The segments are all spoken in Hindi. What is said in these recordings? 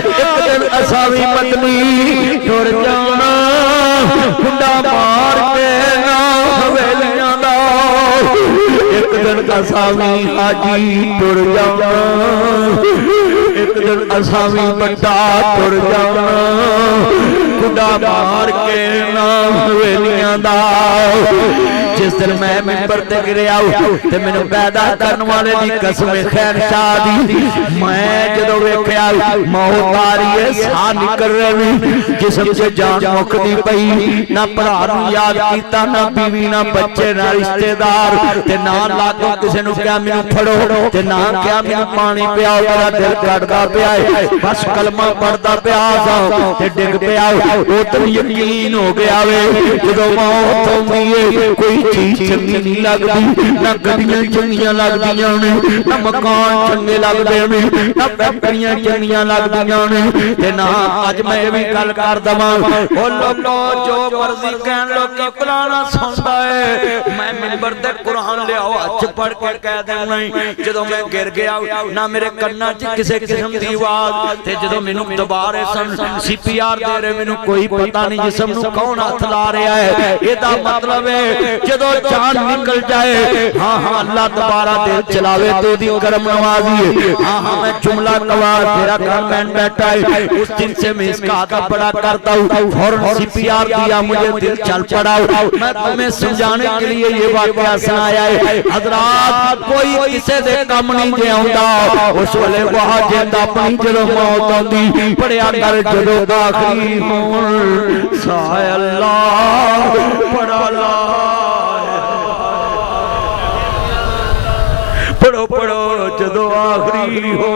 एक दिन असा भी पत्नी टुर जाना कुंडा मार के ना हवेलियां दा। एक दिन असा भी हाजी टुर जाना एक दिन असा भी बड़ा टुर जाना कुंडा मार के ना हवेलियां दा। जिस दिन मैं मिंबर ते गिरया ते मैनू पैदा करने वाले दी कसम खैर शाह दी मैं जदों वेख्या मौत आ रही है साह निकल रहे जिस्म से जान मुकदी पई ना भरा नूं याद कीता ना बीवी ना बच्चे ना रिश्तेदार ते ना लागों किसी नूं कहा मैनू फड़ो ते ना कहा मैनू पानी पियाओ मेरा दिल कटदा पिया है बस कलमा पढ़दा पिया सा ते डिग पिया ओ तो यकीन हो गया वे जदों मौत आउंदी है कोई चीज चंगी नहीं लगती ना गड्डियां चंगियां लगदियां ने ना मकान चंगे लगदे ने ना फैक्टरियां चंगियां लगदियां ने ते ना अज मैं भी गल कर दवां ओ लोगो जो मर्जी कहन लोकी पुराना सुनदा है मैं मिंबर ते कुरान लियाओ हथ पढ़ के कह देना जदों मैं गिर गया ना मेरे कन्नां च किसी किस्म दी आवाज ते जदों मैनू दोबारे सीपीआर दे रहे मैनू कोई पता नहीं जिस्म नूं कौन हथ ला रहा है एदा मतलब है जदों जान निकल जाए हाँ हाँ अल्लाह दोबारा दिल चलावे तो दी करम नवाजी है हाँ हाँ मैं जुमला कवा तेरा गनमैन बैठा है उस दिन से मैं इसका आधा बड़ा करता हूँ फौरन सीपीआर दिया मुझे दिल चल पड़ा मैं तुम्हें समझाने के लिए ये वाकया सुनाया है हजरात कोई किसी दे कम नहीं जे आउंदा उस वेले वहां जिंदा अपनी जदों मौत आउंदी पढ़िया कर जदों आखिरी होण साय अल्लाह पढ़ा ला पढ़ो पढ़ो जदों आखिरी हो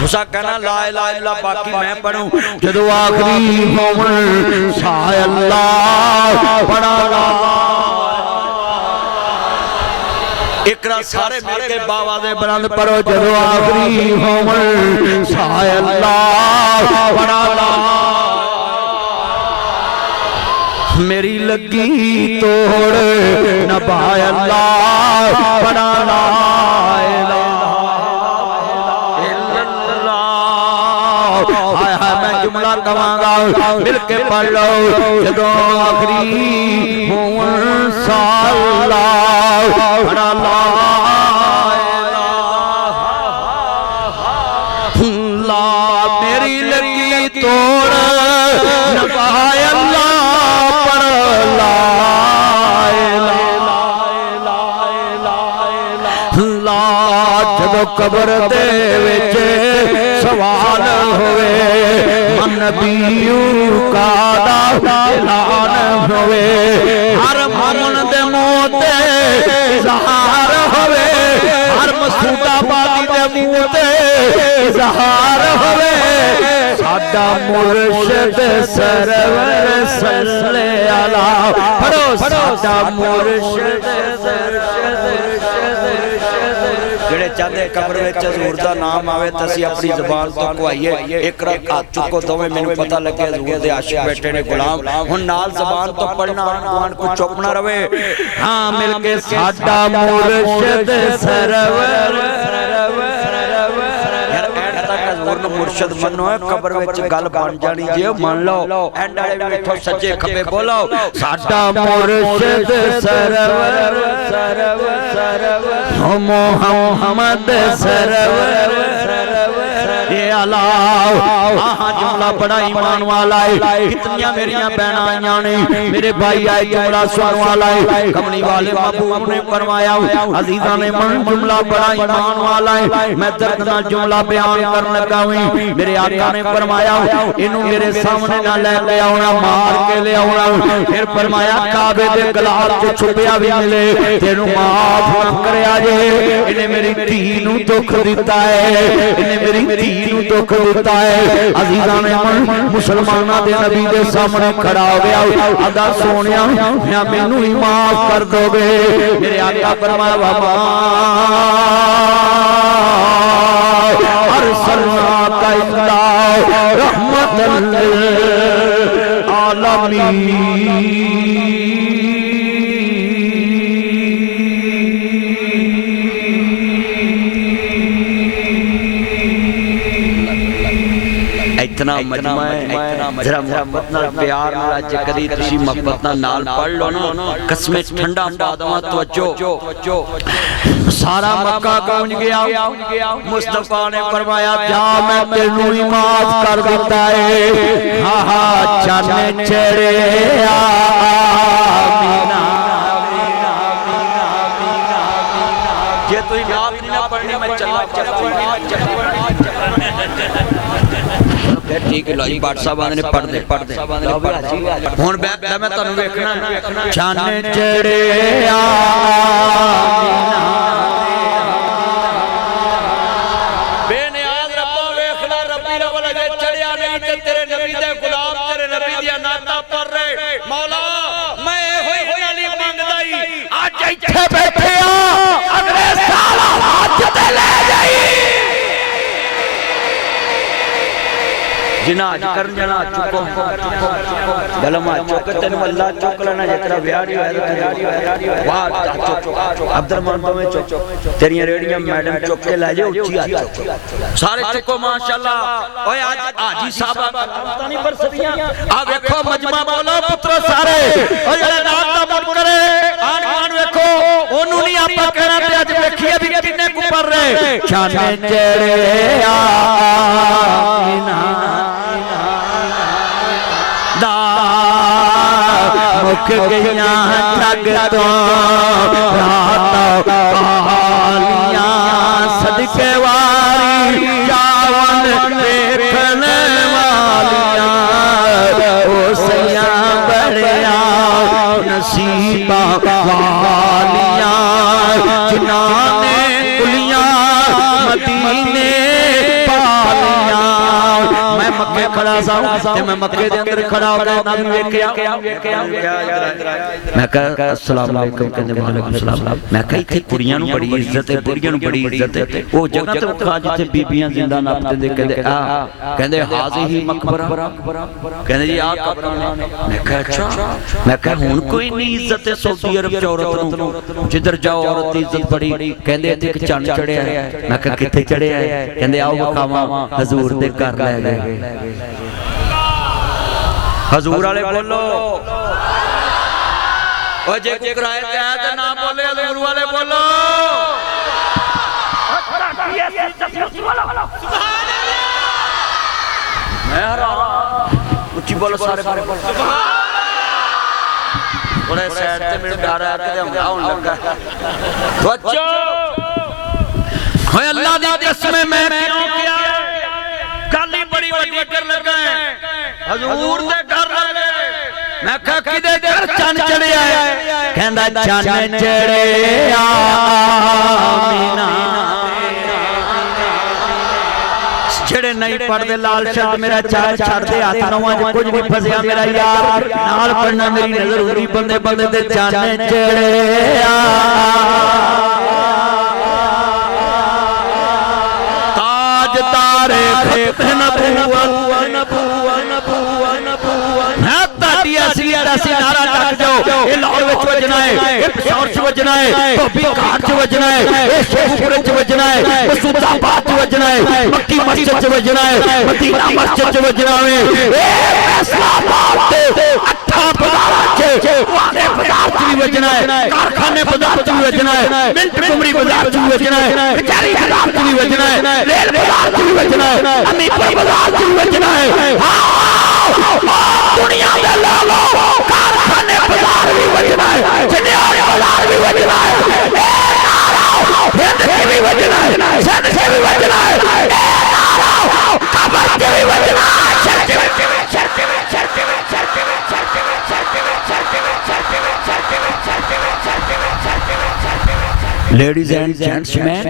मूसा कहना ला इलाहा इल्लल्लाह बाकी मैं पढ़ूं जदों आखिरी होवन साय अल्लाह पढ़ा ला इकरा सारे मिल के बाबा दे बुलंद पढ़ो जदों आखिरी होवन साय अल्लाह पढ़ा ला मेरी लगी तोड़ नबाय अल्लाह पढ़ा ला हाय हाय मैं जुमला कवांगा मिल के पढ़ लो जदों आखिरी होवन साला पढ़ा ला मेरी लगी तोड़ नबाय कबर दे विच सवाल होवे मन नबीयू का ऐलान होवे हर मोमन दे मुंह ते इज़हार होवे हर मसूदाबादी दे मुंह ते इज़हार होवे साडा मुर्शिद सरवर सल्ले अला पढ़ो साडा मुर्शिद जेड़े चाहते कब्र विच हजूर दा नाम आवे ते असीं अपनी ज़बान तो कहवाइए एक रात हाथ चुको दोवें मैनूं पता लगे हजूर दे आशिक बैठे ने गुलाम हुण नाल ज़बान तो पढ़ना आन को चुप ना रवे हां मिल के साडा मुर्शिद सरवर मुर्शद मनो है कब्र विच गल बन जानी जे मान लो एंड वाले भी बैठो सज्जे खब्बे बोलो साडा मुर्शिद सरवर मोहम्मद सरवर ये अल्लाह जुमला बड़ा ईमान वाला है कितनियां मेरियां बहना आईयां ने मेरे भाई आए जुमला सुनने वाला है कमली वाले महबूब ने फरमाया अजीजा ने मन जुमला बड़ा ईमान वाला है मैं दर्द नाल जुमला बयान करने लगा हूं मेरे आका ने फरमाया इनु मेरे सामने ना लेके आना मार के ले आना फिर फरमाया काबे दे गलाब च छुपया भी मिले तेनू माफ करया जे इन्हें मेरी धी नू दुख दिता है इन्हें मेरी धी नू दुख दिता है अजीजा ने मुसलमाना दे नबी दे सामने खड़ा हो गया आदा सोनिया मैं मैनू ही माफ कर दोगे मेरे आका फरमाया बाबा अरसलनाका इल्ला रहमतल लिल आलमीन इतना मजमा है जरा मोहब्बत नाल प्यार नाल अज कदी तुसी मोहब्बत नाल पढ़ लो ना कसमे ठंडा पादवा तवज्जो सारा मक्का गूंज गया मुस्तफा ने फरमाया जा मैं तेनू ही माफ कर दिता है हा हा चन्न चढ़े आमीना जे तू नाम नहीं ना पढ़नी मैं चला ठीक है लो जी बाट साहब ने पढ़ दे हुन मैं तुहानू वेखना चन्न चढ़े आमीना बेनियाज रब्बा वेखला रब्बी रवल अजे चढ़िया नहीं ते तेरे नबी दे गुलाम तेरे नबी दी नाता पर रहे मौला मैं होई अली मंगदा ही आज इत्थे बैठे आ अगले साल हाथ ते ले जाई जिना करन जना चुको बलमा चुक तेनु अल्लाह चुक लेना जितना ब्याह नहीं होया वाह अब्दुलरहमान तो में चुक तेरी रेडियां मैडम चुक के ले जाओ ऊंची आ सारे चुको माशाल्लाह ओए आज हाजी साहब पता नहीं बरसदियां आ देखो मजमा बोलो पुत्रो सारे ओ जेड़ा नात दा मुड़ करे आन देखो ओनू नहीं आपा कहना ते आज देखिए भी किन्ने को पर रहे चन्न चढ़े आमीना मुख गया ठग तो रात कालियां सदके वारी जावन देखने वालियां ओ सैया बड़िया नसीबा वालियां जिन्हां ने कुलियां मदीने पालियां मैं मक्के खड़ा सा ते मैं मक्के दे अंदर खड़ा हो गया नबी वेखया मैं कहा अस्सलाम वालेकुम कहंदे वालेकुम सलाम मैं कहा इत्थे कुड़ियां नूं बड़ी इज्जत है बुढ़ियां नूं बड़ी इज्जत है ओ जगह ते खा जिथे बीबियां जिंदा नापते दे कहंदे आ कहंदे हाज़िही मकबरा कहंदे जी आ कब्र ने मैं कहा अच्छा मैं कहा हुण कोई नहीं इज्जत है सऊदी अरब च औरत नूं जिधर जाओ औरत दी इज्जत बड़ी कहंदे इत्थे एक चंद चढ़िया है मैं कहा किथे चढ़िया है कहंदे आओ विखावां हजूर दे घर ले गए हजूर वाले बोलो और जे कोई किराए ते आया तो ना बोले हजूर वाले बोलो मैं उच्ची बोलो सारे थोड़े साइड ते मेरे डर आ के हम आउन लगा बच्चो ओए अल्लाह दी कसम मैं क्यों किया गाली बड़ी बड़ी कर लगा है हजूर दे घर लगे मैं कहा किदे घर चन्न चढ़िया है कहंदा चन्न चढ़े आमीना जेड़े नहीं पढ़दे लाल शब्द मेरा चाल छड़ दे हाथ नौवां च कुछ नहीं फसिया मेरा यार नाल पढ़ना मेरी नजर होरी बंदे बंदे ते चन्न चढ़े ताज तारे खत नबूवत नारा टक जाओ ये लाहौर विच वजना है ये पिशौर च वजना है धोबी घाट च वजना है ये शेखपुर च वजना है मसूदाबाद च वजना है मक्की मस्जिद च वजना है मदीना मस्जिद च वजना है ये फैसलाबाद ते अट्ठा बाजार च वाले बाजार च भी वजना है कारखाने बाजार च भी वजना है मिंट कुमरी बाजार च भी वजना है बेचारी बाजार च भी वजना है रेल बाजार च भी वजना है अमीपुर बाजार च भी वजना है दुनिया में लालो कारखाने बाजार भी वजना है चिड़ियाघर बाजार भी वजना है हिंद से भी वजना है सिंध से भी वजना है कबर से भी वजना है लेडीज एंड जेंट्समैन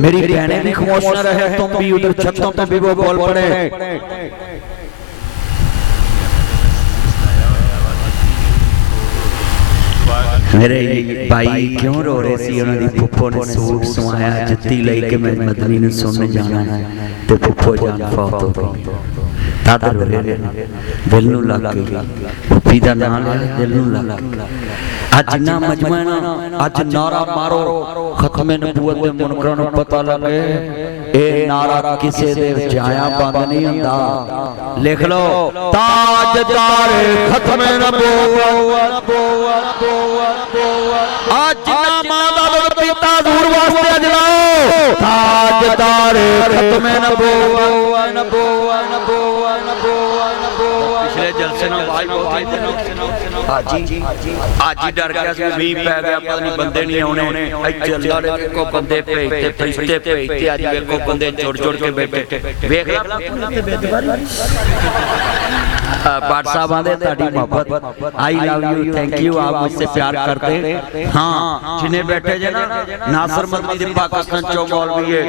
मेरी बहनें भी खामोश न रहे तुम भी उधर छतों पे भी वो बोल पड़े मेरे भाई क्यों रो रहे सी उन्हां दी फुफ्फो ने सूट सवाया जुत्ती ले के मैं मदनी नु सुनने जाना है ते फुफ्फो जान फौत हो गई दादा रो रहे दिल नु लग गई फुफ्फी दा नाम ले दिल नु लग आज ना मजमा ना आज नारा मारो खत्मे नबूवत दे मुनकरां नु पता लगे ਇਹ ਨਾਰਾ ਕਿਸੇ ਦੇ ਜਾਇਆ ਬੰਦ ਨਹੀਂ ਹੁੰਦਾ। ਲਿਖ ਲਓ ਤਾਜਦਾਰ ਖਤਮੇ ਨਬੂਵਤ ਅੱਜ ਨਾ ਮਾਂ ਦਾ ਦੁੱਧ ਪੀਤਾ ਹਜ਼ੂਰ ਵਾਸਤੇ ਅੱਜ ਲਾਓ ਤਾਜਦਾਰ ਖਤਮੇ ਨਬੂਵਤ। पिछले जलसे ना आवाज बहुत हाजी हाजी डर गया सी मींह पै गया पता नहीं बंदे नहीं आने इत्थे अल्लाह ने देखो बंदे भेजते फरिश्ते भेजते आज देखो बंदे जुड़ जुड़ के बैठे देख ला पाठ साहब आंदे ताड़ी मोहब्बत I love you thank you आप मुझसे प्यार करते। हां जिन्ने बैठे जे ना नासर मदनी दे पाकिस्तान चो मौलवी है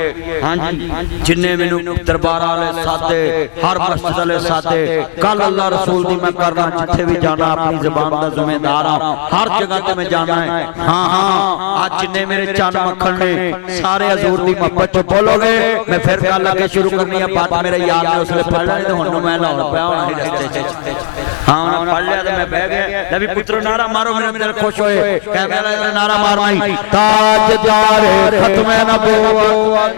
हां जी जिन्ने मेनू दरबार वाले साथे हर मस्जिद वाले साथे कल अल्लाह रसूल दी मैं करना जिथे भी जाना अपनी ज़बान दा जिम्मेदार हां हर जगह ते मैं जाना है। हां हां आज जिन्ने मेरे चन मक्खन ने सारे हजूर दी मोहब्बत च बोलोगे मैं फिर गल आगे शुरू करनी है। बात मेरे यार ने उसले पढ़ ली ते हुन मैं लाउण पिया होना ही रस्ते च। हां उन्होंने पढ़ लिया तो मैं बह गया नबी पुत्र नारा मारो मेरा दिल खुश होए कह गया नारा मारना ही ताजदार खत्मे नबूवत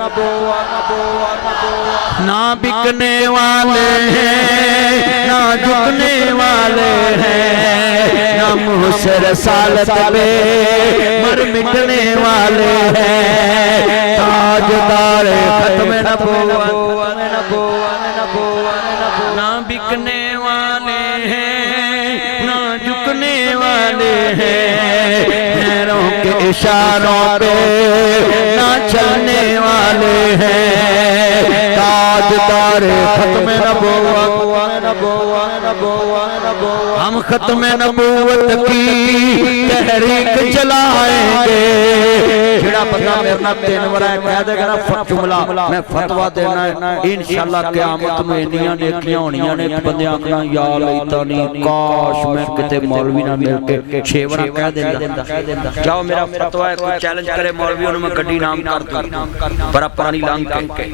ना बिकने वाले हैं ना झुकने वाले हैं ना मुँह से रसालत पे मर मिटने वाले हैं ताजदार खत्मे नबूवत ना बिकने वाले हैं ना झुकने वाले हैं पैरों के इशारों पे ना चलने वाले हैं ताजदार खत्मे नबूवत। हम खत्मे नबूवत की तहरीक चलाएंगे जेड़ा बंदा मेरे नाल 3 वरा कह देगा ना जुमला मैं फतवा देना है इंशाअल्लाह क़यामत में इन्नियां नेकियां होनियां ने बंदे आखना या लईता नहीं काश मैं किते मौलवी ना मिल के 6 वरा कह देंदा जाओ मेरा फतवा है कोई चैलेंज करे मौलवी उन्हें मैं गड्डी नाम कर दूं पर पानी लांग के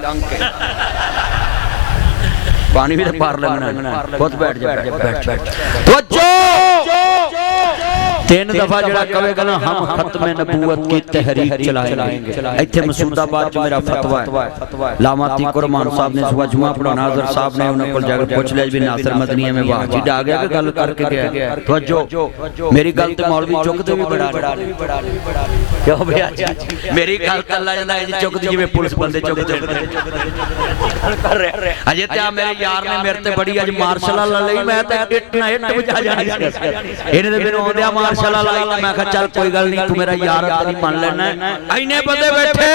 पानी भी तो पार लगना बहुत बैठ जा तो 3 दफा जड़ा कहेगा ना हम खत्मे नबूवत की तहरीक चलाएंगे। इत्थे मसूदाबाद च मेरा फतवा है लामाती कुरमान साहब ने सुबह जुमा पढ़ा नाज़र साहब ने उन्हें कोल जाकर पूछ लिया भी नासर मदनी में वाह आ गया कि गल करके गया तवज्जो मेरी गल ते मौलवी चुकदे भी बड़ा क्यों भैया मेरी गल कल्ला जांदा है जी चुकदी जिवें पुलिस बंदे चुकदे कर रहे अजे ते मेरे यार ने मेरे ते बड़ी अज मार्शल ला लई मैं ते इट ना इट बजा जानी इहने ते मेनू आंदिया मार्शल लाई ना मैं कहा चल कोई गल नहीं तू मेरा यार नहीं मान लेना इन्ने बंदे बैठे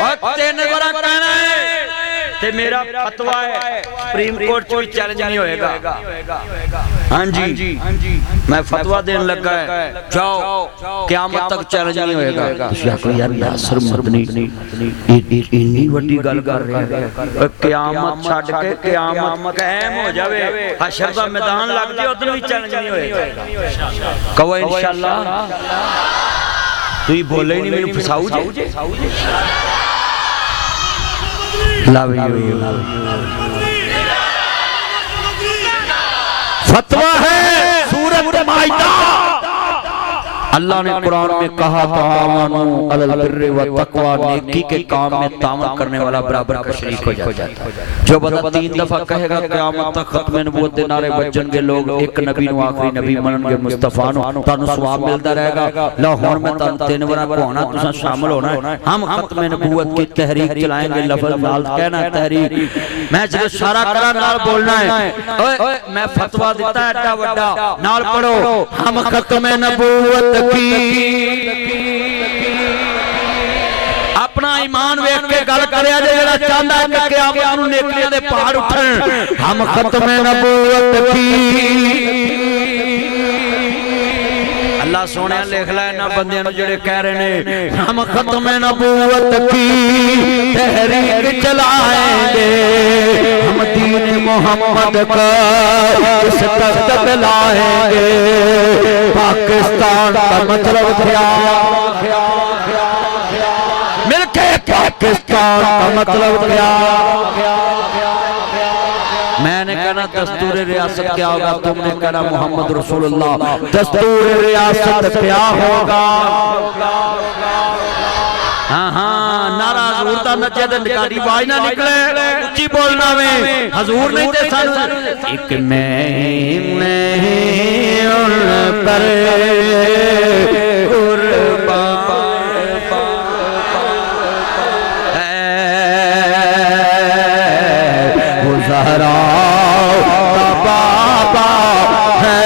और 3 बार कहना है ते मेरा फतवा है सुप्रीम कोर्ट कोई चैलेंज नहीं होएगा। हां जी मैं फतवा देने लगा है जाओ क़यामत तक चैलेंज नहीं होएगा। कोई यार नासर मदनी इतनी बड़ी गल कर रहे हैं क़यामत छड़ के क़यामत कायम हो जावे हशर दा मैदान लग जाए उधर भी चैलेंज नहीं होएगा। कहो इंशाअल्लाह तू बोले ही नहीं मेनू फसाऊ जे लव यू फतवा है सूरत माइदा अल्लाह ने कुरान में कहा ताआवनु अलल बिर्रि व तक़वा नेकी के काम में तावन करने वाला बराबर का शरीक हो जाता है। जो बंदा 3 दफा कहेगा क़यामत तक खत्मे नबूवत दे नारे बजणगे लोग एक नबी नु आखिरी नबी मनणगे मुस्तफा नु तानु सवाब मिलता रहेगा। लो हुण मैं तानु 3 बार कहना तुसा शामिल होना है हम खत्मे नबूवत की तहरीक चलाएंगे लफ्ज नाल कहना तहरीक मैं जो सारा करा नाल बोलना है ओए मैं फतवा दिता है एडा बड़ा नाल पढ़ो हम खत्मे नबूवत अपना ईमान वेख के गल करया जेड़ा चाहंदा है कि क़यामत नूं नेकियां दे पहाड़ उठण हम खत्मे नबूवत की अल्लाह सोने लिख ला इन्हां बंदियां नूं जेड़े कह रहे ने हम खत्मे नबूवत की तहरीक चलाएंगे हम दीन मोहम्मद का इस तख्त पे लाएंगे पाकिस्तान का मतलब क्या मिलके पाकिस्तान का मतलब क्या मैंने कहना दस्तूर रियासत क्या होगा तुमने कहना मोहम्मद रसूलुल्लाह दस्तूर रियासत क्या होगा। हाँ हाँ नारा हजूर दा नचे ते निकाली आवाज ना निकले उच्ची बोलना वे हजूर नहीं ते सानू एक मैं उन पर ज़हरा का बाबा है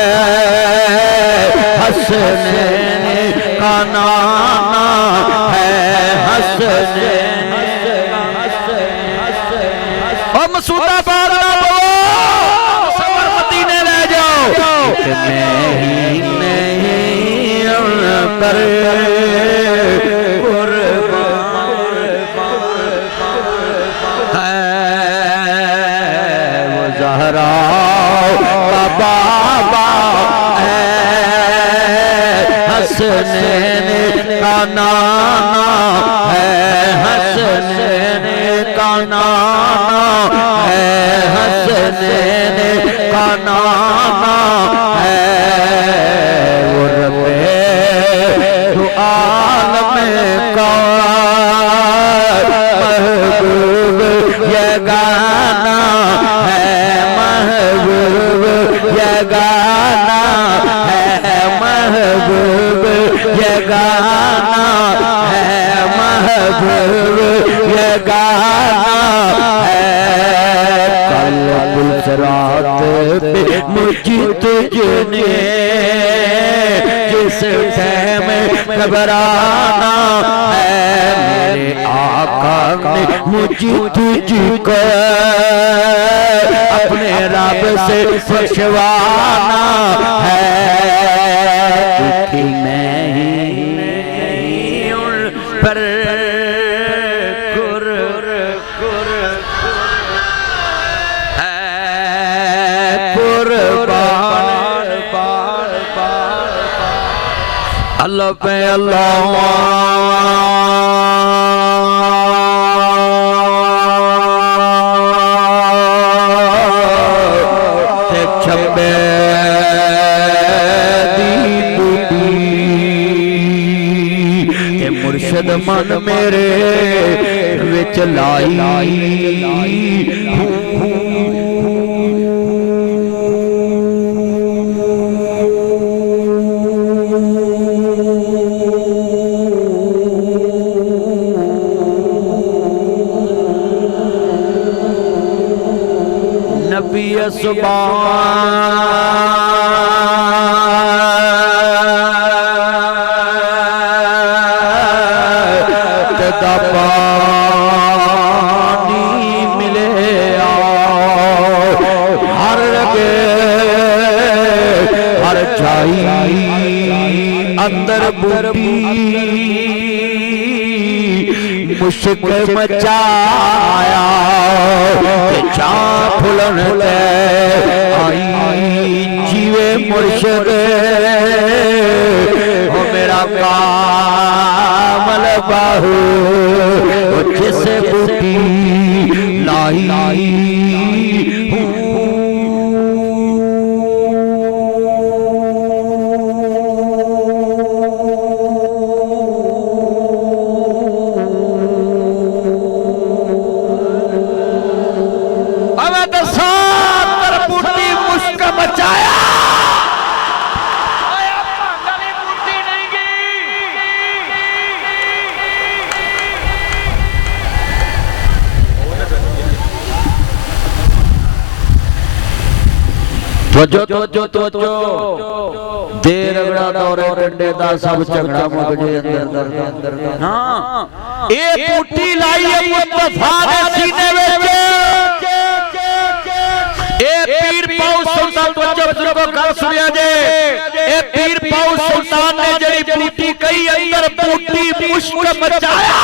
हसनैन का नाना है हसनैन ओ मसूदा बार ना बोलो सफर मदीने ले जाओ मैं ही नहीं उन पर ज़हरा का बाबा है हसनैन का नाना है हसनैन का नाना है हसनैन का नाना है वो रब्बे तो आलम का महबूब ये गाना है महबूब ये गाना है महबूब ये गाना है महबूब ये गाना है कल गुजरात पे मुझे तुझने जिस टाइम घबराना है मेरे आका ने मुझे तुझको अपने रब से खुशवाना है क्योंकि मैं ही उन पर कुर्बान अल्लाह पे छब्बे मुर्शद मन मेरे विच लाई नबी दा पानी मिले हर लगे हर छाई अंदर बूटी मुश्क मचाया चा फुलन आई जीवे मुर्शद हो मेरा कामल बाहू जिस बूटी लाई देर रगड़ा दौरे डंडे दा सब झगड़ा मुक जे अंदर हां ए बूटी लाई है मुस्तफा दे सीने विच ए पीर पाऊ सुल्तान तो बुजुर्गो गल सुनिया जे ए पीर पाऊ सुल्तान ने जड़ी बूटी कही अंदर बूटी मुश्क मचाया